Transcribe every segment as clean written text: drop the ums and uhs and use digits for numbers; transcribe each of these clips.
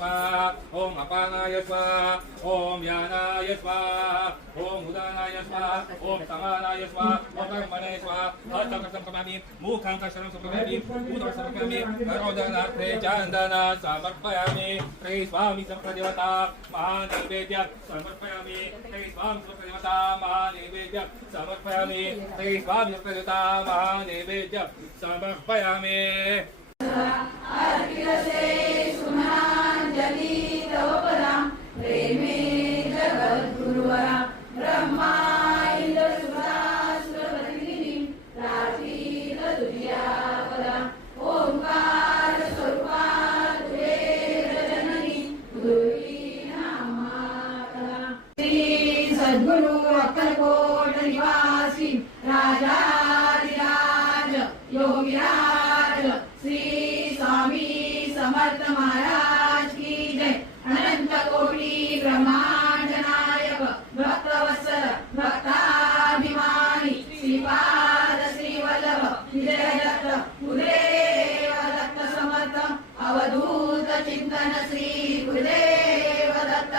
स्वाहा ओम अपानाय स्वाहा ओम यानाय स्वाहा ओम उदानाय स्वाहा ओम समानाय स्वाहा ओम ब्रह्मणे स्वाहा हस्तकर्षं करोमि मुखाङ्कर्षणं समर्पयामि उदरं समर्पयामि करोदनार्थे चन्दना समर्पयामि श्री स्वामी संप्रदेवता महानैवेद्य समर्पयामि श्री स्वामी संप्रदेवता महानैवेद्य समर्पयामि श्री स्वामी संप्रदेवता महानैवेद्य समर्पयामि अर्पितसे सुमनांजलि तव पदां प्रेमे जगद्गुरुवरा ब्रह्मा इंद्रसुरासुरवरिणी प्राचीन तुझ्या पदा ओंकार स्वरूपा तुझे जननी गुरुवी नामाला श्री सद्गुरु अक्कलकोट निवासी राजाधिराज योगीराज श्री स्वामी समर्थ महाराज की जय। अनंत कोटि ब्रह्मांड नायक भक्तवत्सल भक्ताभिमानी श्रीपाद श्री वल्लभ विजय दत्त गुरुदेव दत्त समर्थ अवधूत चिंतन श्री गुरुदेव दत्त।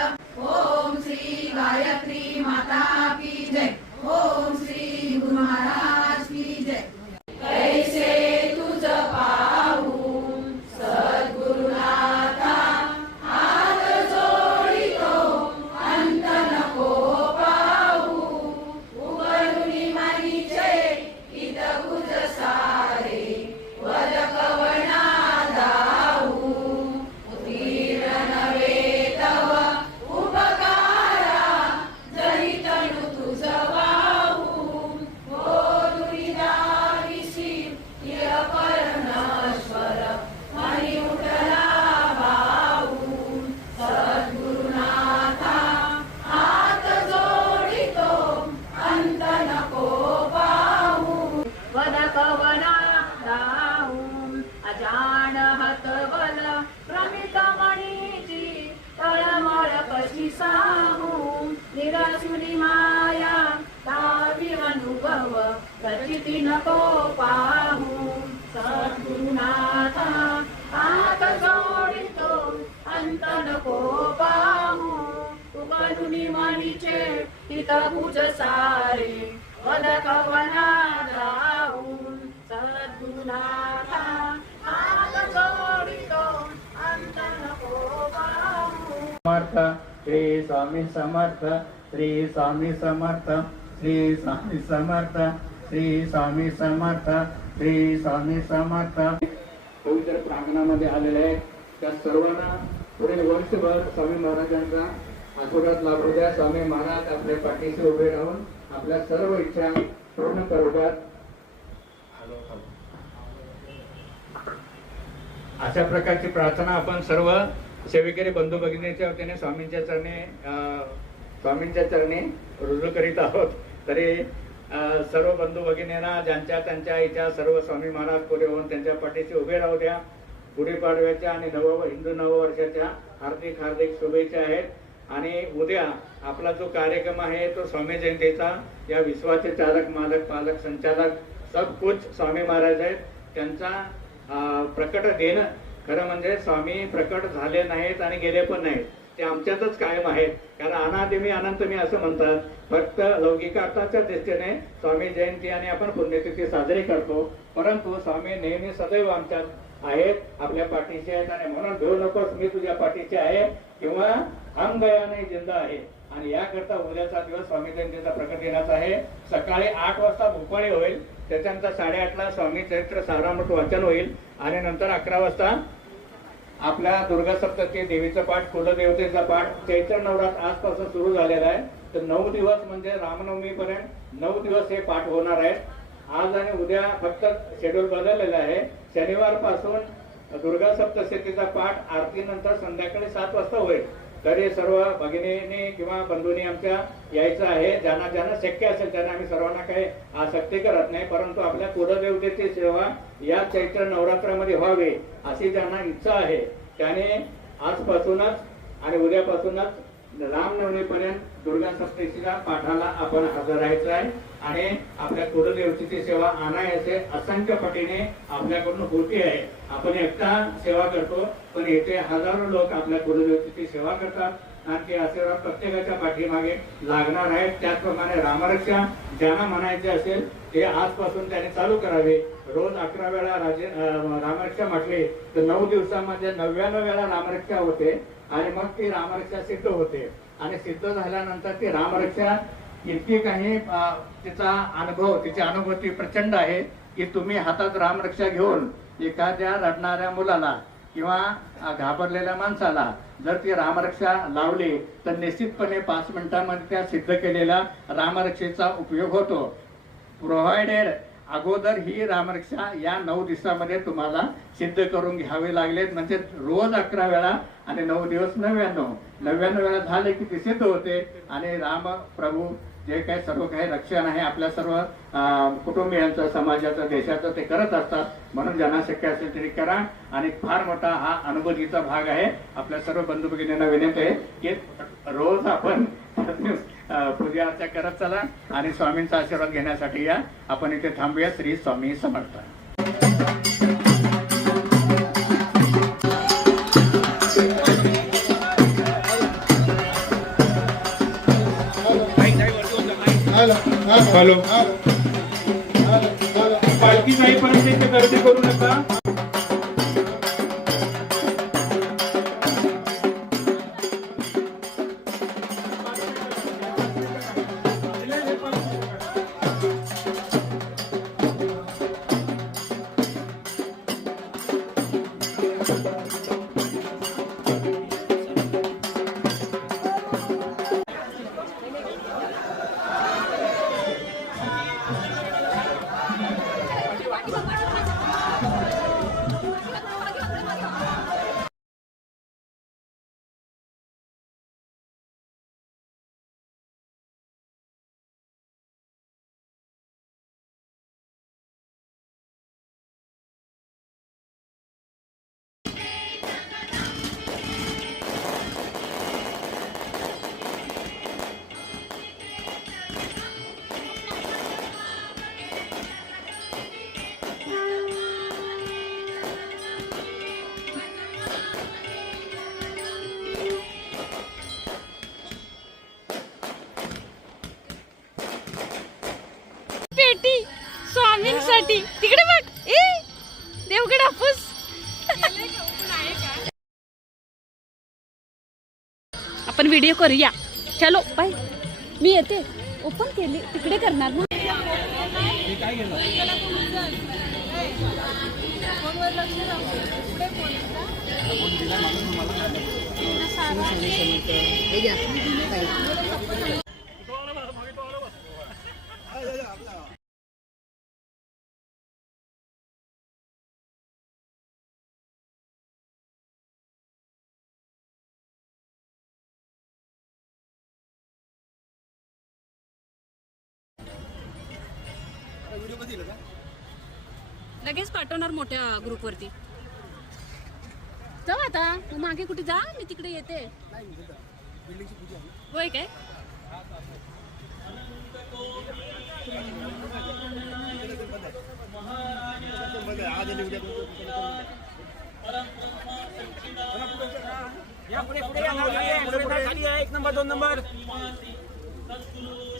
ओम श्री गायत्री माता की जय। ओम श्री गुरु महाराज की जय। कैसे तुझ पाहू सद्गुरुनाथा हात जोडितो अंत नको पाहू उघडून मागीचे इत गुज सारे वद कवना दाऊ उत्तीर्ण नवे तव उपकारा जरी तनु तुझ वाहू हो दुरिदाविसी य परमेश्वर मनी उठला भाऊ सद्गुरुनाथा हात जोडितो अंत नको पाहू वद कवना दाऊ अजान हतवल प्रमित मणीची तळमळ कशी सांगू निरासुरी माया दावी अनुभव प्रचिती नको पाहू सद्गुरुनाथा हात जोडितो अंत नको पाहू उघडून मणीचे हित पूज सारे वद कवना दाऊन सद्गुरुनाथा हात जोडितो अंत नको पाहू। समर्थ श्री स्वामी समर्थ श्री स्वामी समर्थ श्री स्वामी समर्थ श्री स्वामी समर्थ श्री स्वामी समर्थ पवित्र प्रांगणामध्ये आलेले आहे त्या सर्वांना पुढील वर्षभर स्वामी महाराजांचा आशीर्वाद लाभू द्या। स्वामी महाराज आपल्या पाठीशी उभे राहून आपल्या सर्व इच्छा पूर्ण करू द्यात। अशा प्रकारची प्रार्थना आपण सर्व सेवेकरी बंधू भगिनीच्या वतीने स्वामींच्या चरणी रुजू करीत आहोत। तरी सर्व बंधू भगिनींना ज्यांच्या त्यांच्या इच्छा सर्व स्वामी महाराज पुढे होऊन त्यांच्या पाठीशी उभे राहू द्या। गुढीपाडव्याच्या आणि हिंदू नववर्षाच्या हार्दिक हार्दिक शुभेच्छा आहेत। आणि उद्या आपला जो कार्यक्रम आहे तो स्वामी जयंतीचा, या विश्वाचे चालक मालक पालक संचालक सब कुछ स्वामी महाराज आहेत। त्यांचा प्रकट देणं खरं म्हणजे स्वामी प्रकट झाले नाहीत आणि गेले पण नाहीत, ते आमच्यातच कायम आहेत। कारण अनादि मी अनंत मी असं म्हणतात। फक्त लौकिकार्थाच्या दृष्टीने स्वामी जयंती आणि आपण पुण्यतिथी साजरी करतो, परंतु स्वामी नेहमी सदैव आमच्यात आहेत, आपल्या पाठीशी आहेत। आणि म्हणून भेऊ नकोस मी तुझ्या पाठीशी आहे किंवा हम गया नाही जिंदा आहे। आणि याकरता उद्याचा दिवस स्वामी जयंतीचा प्रकट दिनाचा आहे। सकाळी 8 वाजता भोपाळी होईल, त्याच्यानंतर 8:30ला स्वामी चरित्र सारामृत वाचन होईल आणि नंतर 11 वाजता आपल्या दुर्गा सप्तशती देवीचा पाठ, कुलदेवतेचा पाठ चैत्र नवरात्र आजपासून सुरू झालेला आहे। तर 9 दिवस म्हणजे रामनवमी पर्यंत 9 दिवस हे पाठ होणार आहेत। आज आणि उद्या फक्त शेड्यूल बदललेला आहे। शनिवार पासून दुर्गा सप्तशतीचा पाठ आरती नंतर संध्याकाळी 7 वाजता होईल। तरी सर्व भगिनींनी किंवा बंधूंनी आमच्या यायचं आहे। ज्यांना ज्यांना शक्य असेल त्यांना आम्ही सर्वांना काही आसक्ती करत नाही, परंतु आपल्या कुलदेवतेची सेवा या चैत्र नवरात्रामध्ये व्हावी अशी ज्यांना इच्छा आहे त्याने आजपासूनच आणि उद्यापासूनच रामनवमीपर्यंत दुर्गा सप्तशतीच्या पाठाला आपण हजर राहायचं आहे। आणि आपल्या कुलदेवतेची सेवा अनायासे असंख्य पटीने आपल्याकडून होती आहे. आपण एकटा सेवा करतो, पण येथे हजारो लोक आपल्या कुलदेवतेची सेवा करतात आणि ते आशीर्वाद प्रत्येकाच्या पाठीमागे लागणार आहेत. त्याचप्रमाणे रामरक्षा ज्यांना म्हणायचे असेल ते आजपासून त्याने चालू करावे. रोज 11 वेळा रामरक्षा म्हटली तर 9 दिवसामध्ये 99 वेळा रामरक्षा होते आणि मग ती रामरक्षा सिद्ध होते. आणि सिद्ध झाल्यानंतर ती रामरक्षा इतकी काही तिचा अनुभव, तिची अनुभूती प्रचंड आहे की तुम्ही हातात रामरक्षा घेऊन एखाद्या रडणाऱ्या मुलाला किंवा घाबरलेल्या माणसाला जर ती रामरक्षा लावली तर निश्चितपणे 5 मिनिटांमध्ये त्या सिद्ध केलेल्या रामरक्षेचा उपयोग होतो. प्रोव्हाइडेड अगोदर ही रामरक्षा या 9 दिवसामध्ये तुम्हाला सिद्ध करून घ्यावे लागलेत. म्हणजे रोज 11 वेळा आणि 9 दिवस 99 वेळा झाले की ती सिद्ध होते. आणि राम प्रभू जे काही सर्व काही रक्षण आहे आपल्या सर्व कुटुंबियांचं, समाजाचं, देशाचं ते करत असतात. म्हणून ज्यांना शक्य असेल तरी करा. आणि फार मोठा हा अनुभूतीचा भाग आहे. आपल्या सर्व बंधू भगिनींना विनंती आहे की रोज आपण पूजा अर्चा करत चला आणि स्वामींचा आशीर्वाद घेण्यासाठी या. आपण इथे थांबूया. श्री स्वामी समर्थ. हॅलो, पालखी जाईपर्यंत इथे गर्दी करू नका. पेटी स्वामींसाठी तिकडे बघ. ए देवगड हापूस. आपण व्हिडिओ करूया. चलो बाय. मी येते. ओपन केली तिकडे करणार ना. लगेच पाठवणार मोठ्या ग्रुपवरती. जाऊ आता. तू मागे कुठे जा. मी तिकडे येते. होय काय. एक नंबर 2 नंबर.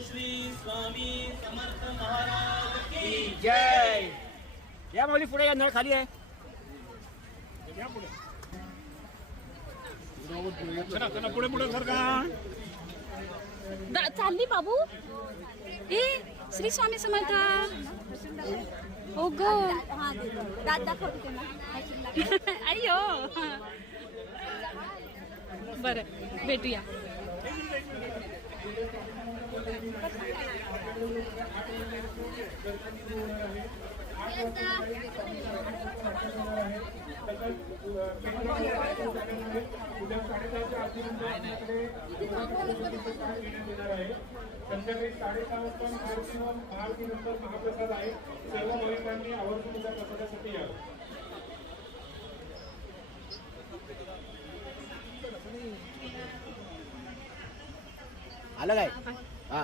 श्री स्वामी समर्थ महाराज की जय. या माऊली पुढे या. नळ खाली आहे. पुढे पुढे सर का चालली बाबू. ए श्री स्वामी समर्थ. हो ग. अय्यो. बरं भेटूया. संध्याकाळी 6:30 वाजता महाआरतीनंतर महाप्रसाद आहे. सर्व भाविकांनी आवर्जून त्या प्रसादासाठी यावं. आलं काय? हा.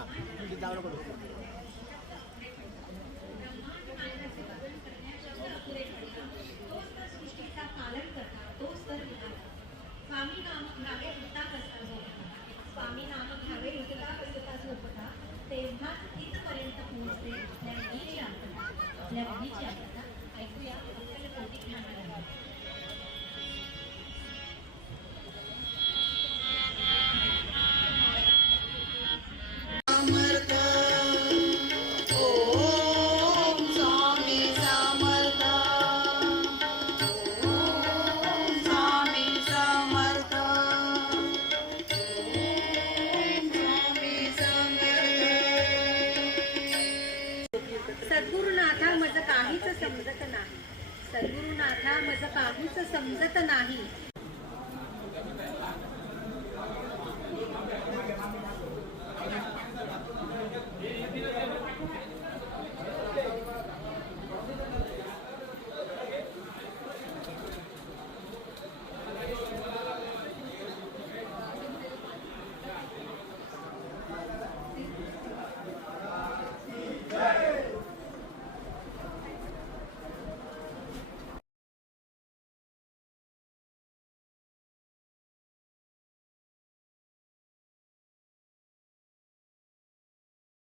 वाणीची आहे आता ऐकूया त्याचे कौतिक महाराज. सद्गुरुनाथा मज काहीच समजत नाही, सद्गुरुनाथा मज काहीच समजत नाही.